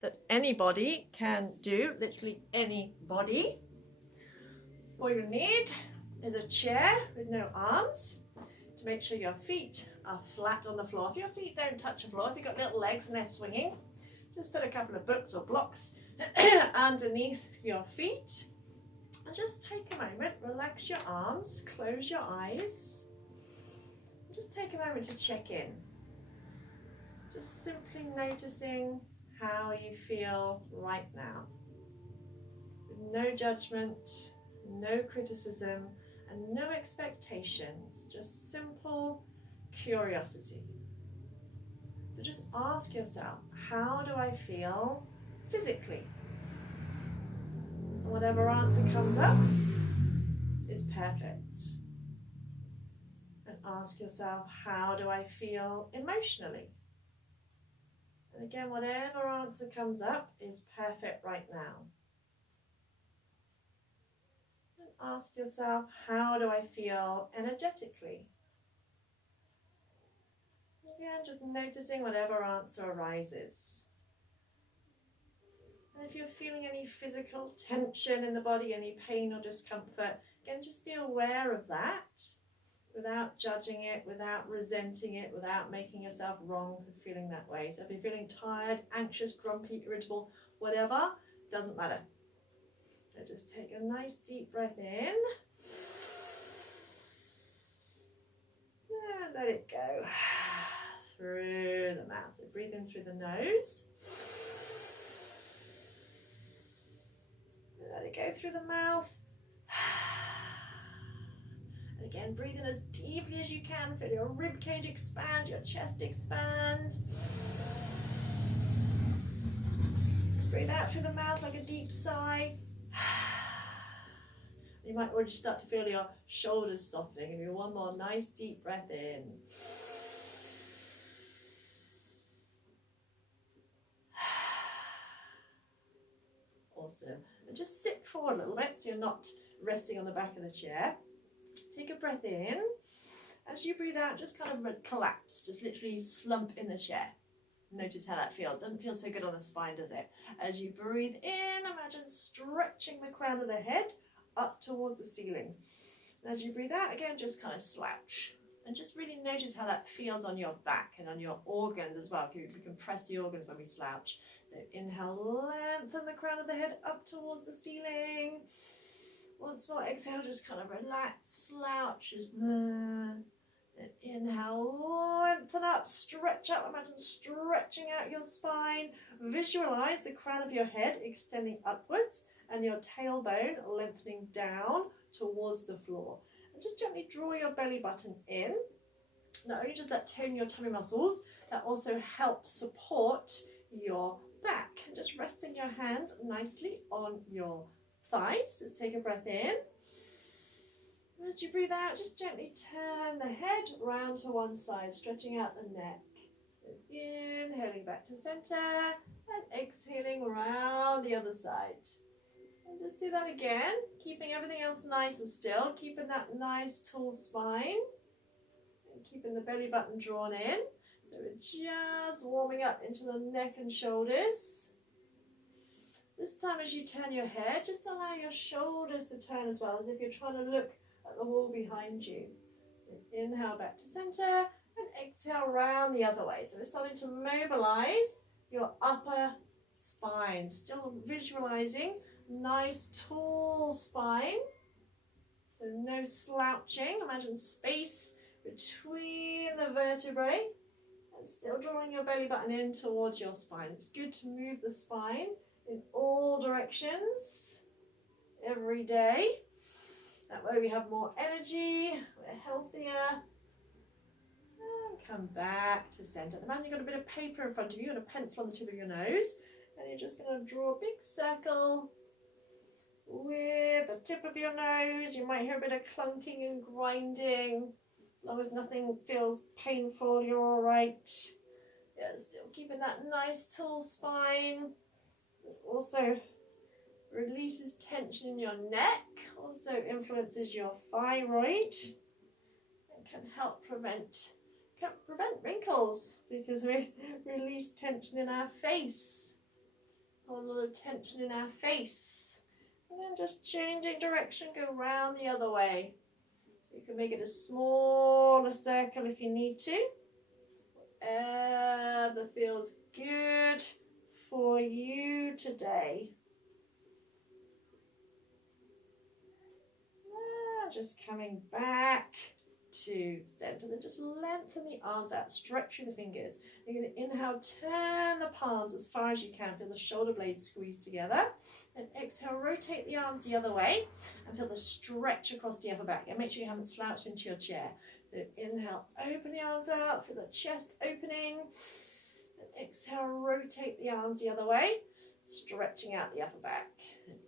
that anybody can do, literally anybody. All you need is a chair with no arms to make sure your feet are flat on the floor. If your feet don't touch the floor, if you've got little legs and they're swinging, just put a couple of books or blocks underneath your feet and just take a moment, relax your arms, close your eyes, and just take a moment to check in. Just simply noticing how you feel right now. With no judgment, no criticism, and no expectations, just simple curiosity. So just ask yourself, how do I feel physically? And whatever answer comes up is perfect. And ask yourself, how do I feel emotionally? And again, whatever answer comes up is perfect right now. And ask yourself, how do I feel energetically? Again, just noticing whatever answer arises. And if you're feeling any physical tension in the body, any pain or discomfort, again, just be aware of that without judging it, without resenting it, without making yourself wrong for feeling that way. So if you're feeling tired, anxious, grumpy, irritable, whatever, doesn't matter. So just take a nice deep breath in. And let it go through the mouth. So breathe in through the nose. Let it go through the mouth. And again, breathe in as deeply as you can. Feel your rib cage expand, your chest expand. Breathe out through the mouth like a deep sigh. You might already start to feel your shoulders softening. Give me one more nice deep breath in. Awesome. And just sit forward a little bit so you're not resting on the back of the chair. Take a breath in. As you breathe out, just kind of collapse. Just literally slump in the chair. Notice how that feels. Doesn't feel so good on the spine, does it? As you breathe in, imagine stretching the crown of the head up towards the ceiling. And as you breathe out, again, just kind of slouch. And just really notice how that feels on your back and on your organs as well. We can press the organs when we slouch. So inhale, lengthen the crown of the head up towards the ceiling. Once more, exhale, just kind of relax, slouch. Just inhale, lengthen up, stretch up. Imagine stretching out your spine. Visualize the crown of your head extending upwards and your tailbone lengthening down towards the floor. And just gently draw your belly button in. Not only does that tone your tummy muscles, that also helps support your back. And just resting your hands nicely on your thighs. Just take a breath in. As you breathe out, just gently turn the head round to one side, stretching out the neck. Inhaling back to center and exhaling around the other side. And just do that again, keeping everything else nice and still, keeping that nice tall spine, and keeping the belly button drawn in. So we're just warming up into the neck and shoulders. This time as you turn your head, just allow your shoulders to turn as well, as if you're trying to look at the wall behind you. Inhale back to center and exhale round the other way. So we're starting to mobilize your upper spine, still visualizing nice tall spine. So no slouching. Imagine space between the vertebrae and still drawing your belly button in towards your spine. It's good to move the spine in all directions every day. That way we have more energy, we're healthier. And come back to center. Imagine you've got a bit of paper in front of you and a pencil on the tip of your nose. And you're just going to draw a big circle with the tip of your nose. You might hear a bit of clunking and grinding. As long as nothing feels painful, you're all right. Yeah, still keeping that nice tall spine. This also releases tension in your neck, also influences your thyroid, and can help prevent wrinkles because we release tension in our face. lot of tension in our face. And then just changing direction, go round the other way. You can make it a smaller circle if you need to. Whatever feels good for you today. Just coming back to center. Then just lengthen the arms out, stretch through the fingers. You're going to inhale, turn the palms as far as you can. Feel the shoulder blades squeeze together. And exhale, rotate the arms the other way and feel the stretch across the upper back. And make sure you haven't slouched into your chair. So inhale, open the arms out, feel the chest opening. And exhale, rotate the arms the other way, stretching out the upper back.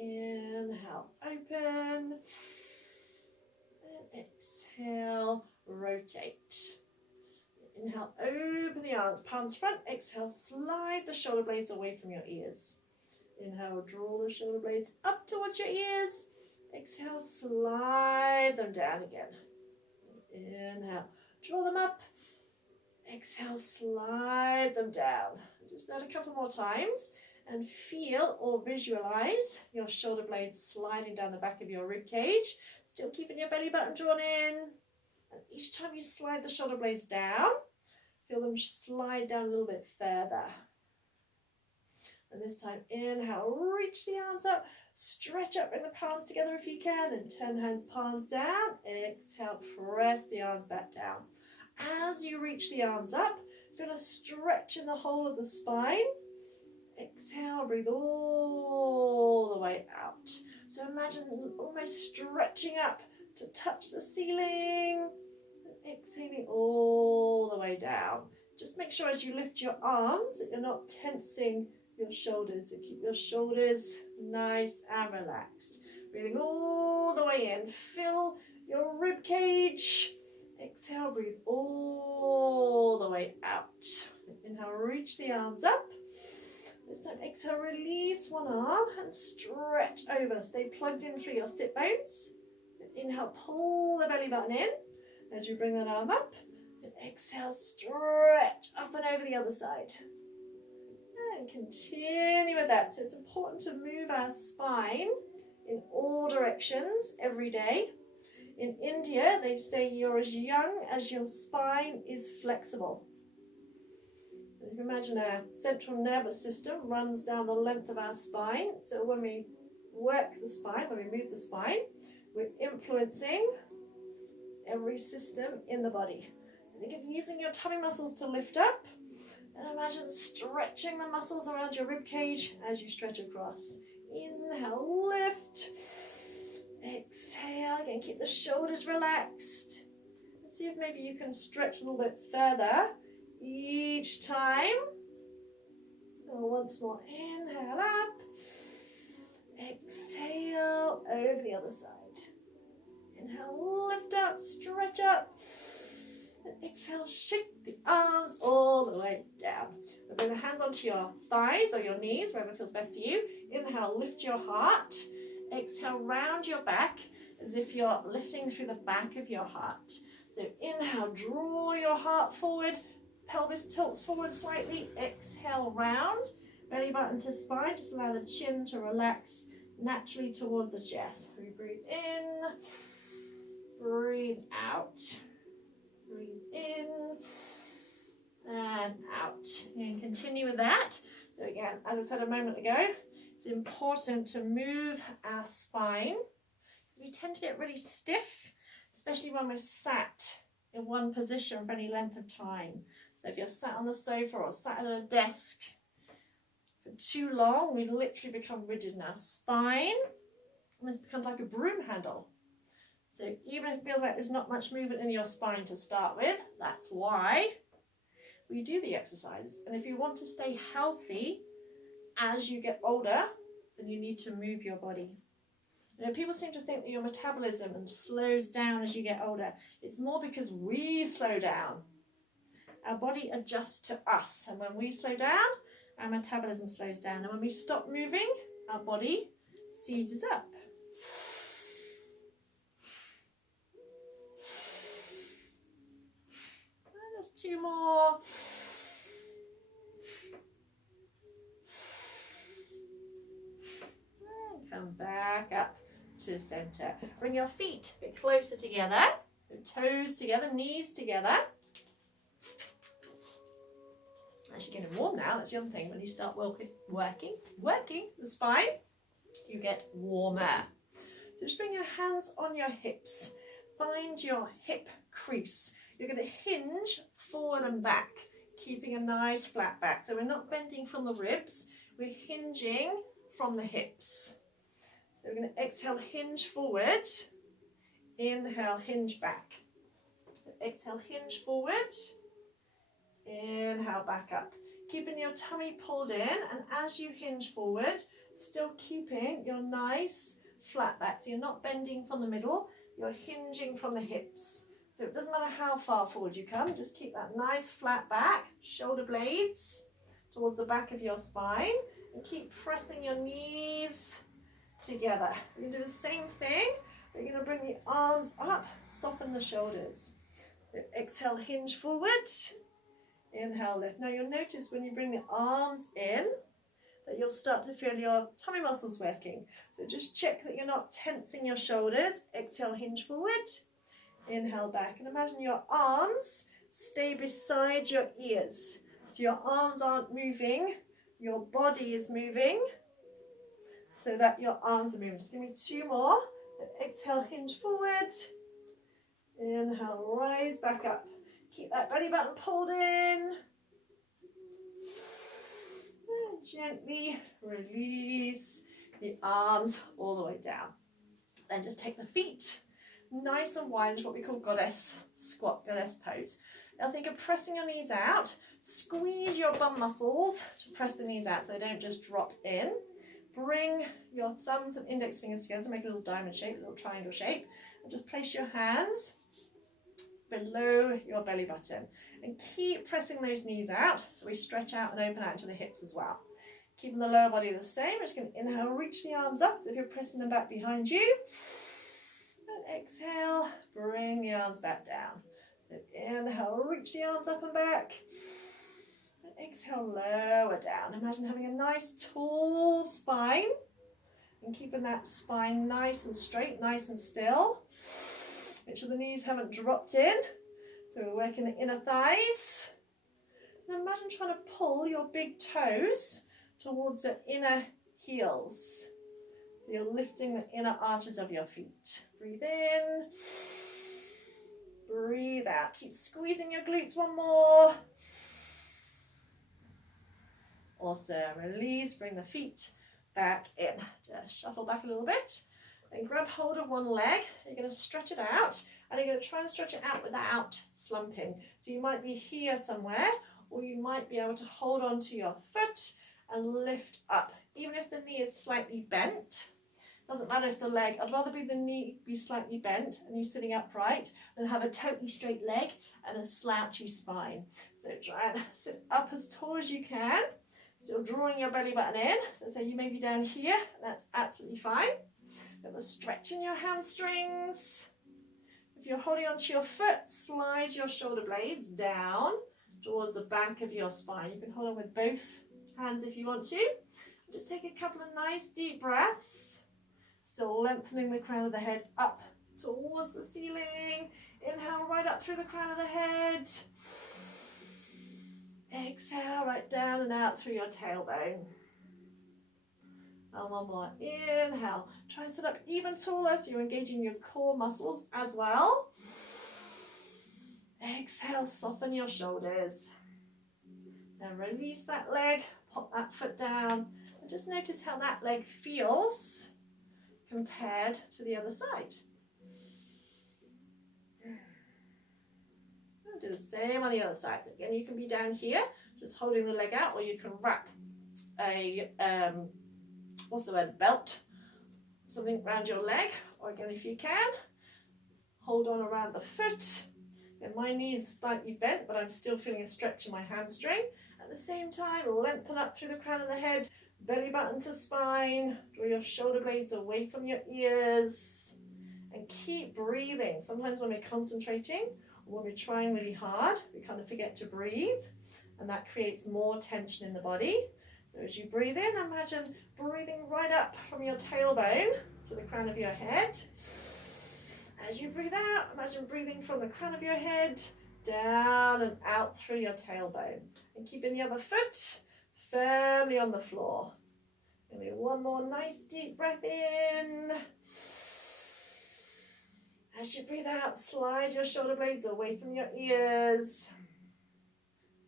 And inhale, open. And exhale, rotate. Inhale, open the arms, palms front. Exhale, slide the shoulder blades away from your ears. Inhale, draw the shoulder blades up towards your ears. Exhale, slide them down again. Inhale, draw them up. Exhale, slide them down. Just that a couple more times. And feel or visualize your shoulder blades sliding down the back of your rib cage. Still keeping your belly button drawn in. And each time you slide the shoulder blades down, feel them slide down a little bit further. And this time, inhale, reach the arms up, stretch up, bring the palms together if you can, and turn the hands, palms down. Exhale, press the arms back down. As you reach the arms up, feel a stretch in the whole of the spine. Exhale, breathe all the way out. So imagine almost stretching up to touch the ceiling. And exhaling all the way down. Just make sure as you lift your arms that you're not tensing your shoulders. So keep your shoulders nice and relaxed. Breathing all the way in. Fill your rib cage. Exhale, breathe all the way out. Inhale, reach the arms up. This time, exhale, release one arm and stretch over. Stay plugged in through your sit bones. Inhale, pull the belly button in as you bring that arm up. And exhale, stretch up and over the other side. And continue with that. So it's important to move our spine in all directions every day. In India, they say you're as young as your spine is flexible. If you imagine our central nervous system runs down the length of our spine. So when we work the spine, when we move the spine, we're influencing every system in the body. Think of using your tummy muscles to lift up. And imagine stretching the muscles around your rib cage as you stretch across. Inhale, lift. Exhale, again, keep the shoulders relaxed. And see if maybe you can stretch a little bit further each time. And once more, inhale up. Exhale, over the other side. Inhale, lift up, stretch up. And exhale, shake the arms all the way down. And bring the hands onto your thighs or your knees, wherever feels best for you. Inhale, lift your heart. Exhale, round your back as if you're lifting through the back of your heart. So inhale, draw your heart forward. Pelvis tilts forward slightly. Exhale, round. Belly button to spine. Just allow the chin to relax naturally towards the chest. We breathe in. Breathe out. Breathe in and out. And continue with that. So again, as I said a moment ago, it's important to move our spine because we tend to get really stiff, especially when we're sat in one position for any length of time. So if you're sat on the sofa or sat at a desk for too long, we literally become rigid in our spine. Almost becomes like a broom handle. So even if it feels like there's not much movement in your spine to start with, that's why we do the exercise. And if you want to stay healthy as you get older, then you need to move your body. You know, people seem to think that your metabolism slows down as you get older. It's more because we slow down. Our body adjusts to us. And when we slow down, our metabolism slows down. And when we stop moving, our body seizes up. Just two more. and back up to center. Bring your feet a bit closer together, toes together, knees together. Actually getting warm now. That's the other thing. When you start working the spine, you get warmer. So just bring your hands on your hips. Find your hip crease. You're going to hinge forward and back, keeping a nice flat back. So we're not bending from the ribs. We're hinging from the hips. So we're going to exhale, hinge forward. Inhale, hinge back. So exhale, hinge forward. Inhale, back up. Keeping your tummy pulled in, and as you hinge forward, still keeping your nice flat back. So you're not bending from the middle, you're hinging from the hips. So it doesn't matter how far forward you come, just keep that nice flat back, shoulder blades towards the back of your spine, and keep pressing your knees together. You're going to do the same thing, but you're going to bring the arms up, soften the shoulders. Exhale, hinge forward. Inhale, lift. Now you'll notice when you bring the arms in that you'll start to feel your tummy muscles working. So just check that you're not tensing your shoulders. Exhale, hinge forward. Inhale, back. And imagine your arms stay beside your ears. So your arms aren't moving, your body is moving, so that your arms are moving. Just give me 2 more. Exhale, hinge forward. Inhale, rise back up. Keep that belly button pulled in. And gently release the arms all the way down. Then just take the feet nice and wide into what we call goddess squat, goddess pose. Now think of pressing your knees out. Squeeze your bum muscles to press the knees out so they don't just drop in. Bring your thumbs and index fingers together to make a little diamond shape, a little triangle shape. And just place your hands below your belly button and keep pressing those knees out so we stretch out and open out into the hips as well. Keeping the lower body the same. We're just going to inhale, reach the arms up, so if you're pressing them back behind you, and exhale, bring the arms back down. So inhale, reach the arms up and back, and exhale, lower down. Imagine having a nice tall spine and keeping that spine nice and straight, nice and still. Make sure the knees haven't dropped in. So we're working the inner thighs. Now imagine trying to pull your big toes towards the inner heels. So you're lifting the inner arches of your feet. Breathe in. Breathe out. Keep squeezing your glutes. 1 more. Awesome. Release. Bring the feet back in. Just shuffle back a little bit. Then grab hold of one leg, you're going to stretch it out, and you're going to try and stretch it out without slumping. So you might be here somewhere, or you might be able to hold on to your foot and lift up. Even if the knee is slightly bent, doesn't matter if the leg, I'd rather be the knee be slightly bent and you sitting upright than have a totally straight leg and a slouchy spine. So try and sit up as tall as you can, still drawing your belly button in. So say you may be down here, that's absolutely fine. But stretch in your hamstrings. If you're holding onto your foot, slide your shoulder blades down towards the back of your spine. You can hold on with both hands if you want to. Just take a couple of nice deep breaths. Still lengthening the crown of the head up towards the ceiling. Inhale right up through the crown of the head. Exhale right down and out through your tailbone. And 1 more. Inhale. Try and sit up even taller so you're engaging your core muscles as well. Exhale, soften your shoulders. Now release that leg, pop that foot down, and just notice how that leg feels compared to the other side. And do the same on the other side. So again, you can be down here, just holding the leg out, or you can wrap a belt, something around your leg, or again if you can, hold on around the foot. And my knee is slightly bent, but I'm still feeling a stretch in my hamstring. At the same time, lengthen up through the crown of the head, belly button to spine, draw your shoulder blades away from your ears, and keep breathing. Sometimes when we're concentrating, or when we're trying really hard, we kind of forget to breathe, and that creates more tension in the body. So as you breathe in, imagine breathing right up from your tailbone to the crown of your head. As you breathe out, imagine breathing from the crown of your head down and out through your tailbone. And keeping the other foot firmly on the floor. And we one more nice deep breath in. As you breathe out, slide your shoulder blades away from your ears.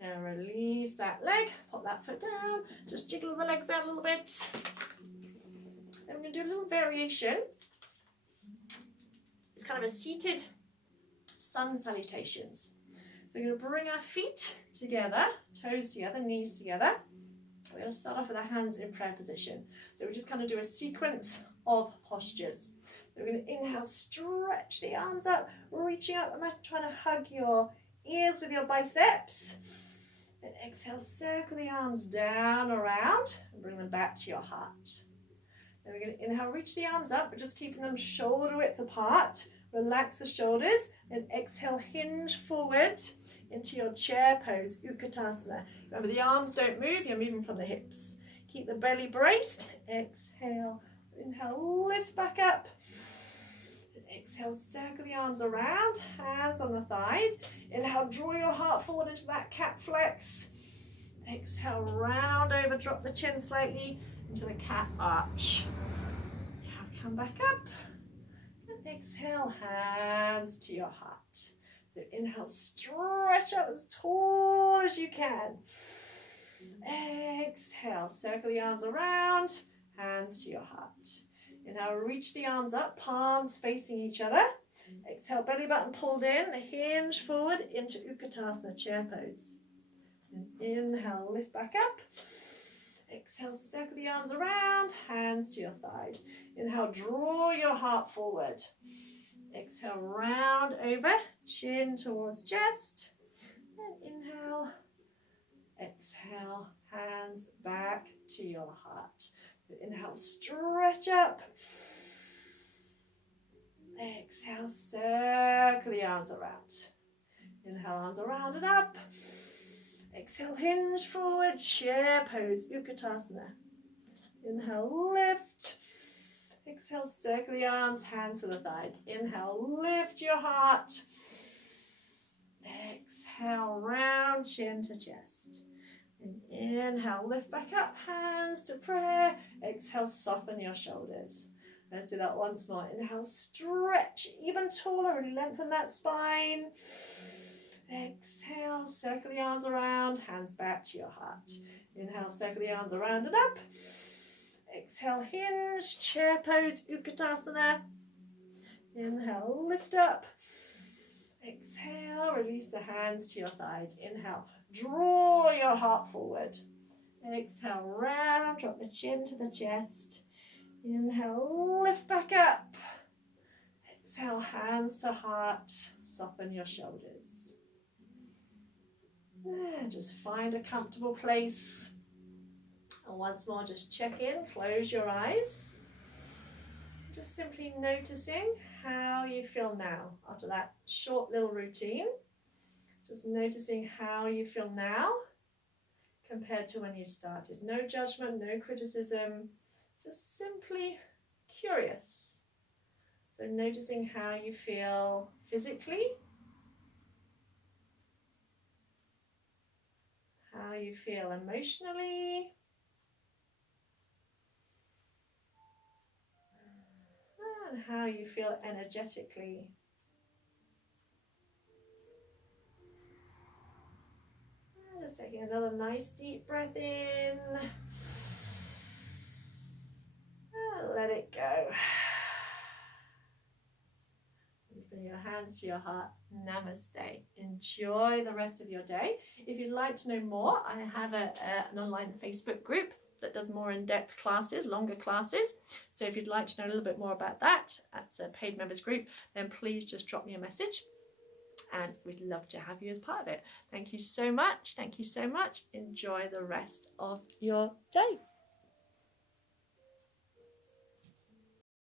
And release that leg, pop that foot down, just jiggle the legs out a little bit. Then we're going to do a little variation. It's kind of a seated sun salutations. So we're going to bring our feet together, toes together, knees together. We're going to start off with our hands in prayer position. So we just kind of do a sequence of postures. So we're going to inhale, stretch the arms up, reaching up, imagine trying to hug your ears with your biceps. Then exhale, circle the arms down, around, and bring them back to your heart. Then we're going to inhale, reach the arms up, but just keeping them shoulder width apart. Relax the shoulders, and exhale, hinge forward into your chair pose, Utkatasana. Remember, the arms don't move, you're moving from the hips. Keep the belly braced. Exhale, inhale, lift back up. Exhale, circle the arms around, hands on the thighs. Inhale, draw your heart forward into that cat flex. Exhale, round over, drop the chin slightly into the cat arch. Now come back up. And exhale, hands to your heart. So inhale, stretch up as tall as you can. Exhale, circle the arms around, hands to your heart. Inhale, reach the arms up, palms facing each other. Exhale, belly button pulled in, hinge forward into Utkatasana, chair pose. And inhale, lift back up. Exhale, circle the arms around, hands to your thighs. Inhale, draw your heart forward. Exhale, round over, chin towards chest. And inhale, exhale, hands back to your heart. Inhale, stretch up. Exhale, circle the arms around. Inhale, arms around and up. Exhale, hinge forward, chair pose, Utkatasana. Inhale, lift. Exhale, circle the arms, hands to the thighs. Inhale, lift your heart. Exhale, round, chin to chest. And inhale, lift back up, hands to prayer. Exhale, soften your shoulders. Let's do that once more. Inhale, stretch even taller, really lengthen that spine. Exhale, circle the arms around, hands back to your heart. Inhale, circle the arms around and up. Exhale, hinge, chair pose, Utkatasana. Inhale, lift up. Exhale, release the hands to your thighs. Inhale, draw your heart forward. Exhale, round, drop the chin to the chest. Inhale, lift back up. Exhale, hands to heart, soften your shoulders. And just find a comfortable place. And once more, just check in, close your eyes. Just simply noticing how you feel now after that short little routine. Just noticing how you feel now compared to when you started. No judgment, no criticism, just simply curious. So noticing how you feel physically, how you feel emotionally, and how you feel energetically. And just taking another nice deep breath in. And let it go. Bring your hands to your heart. Namaste. Enjoy the rest of your day. If you'd like to know more, I have an online Facebook group that does more in-depth classes, longer classes. So if you'd like to know a little bit more about that, that's a paid members group, then please just drop me a message and we'd love to have you as part of it. Thank you so much. Thank you so much. Enjoy the rest of your day.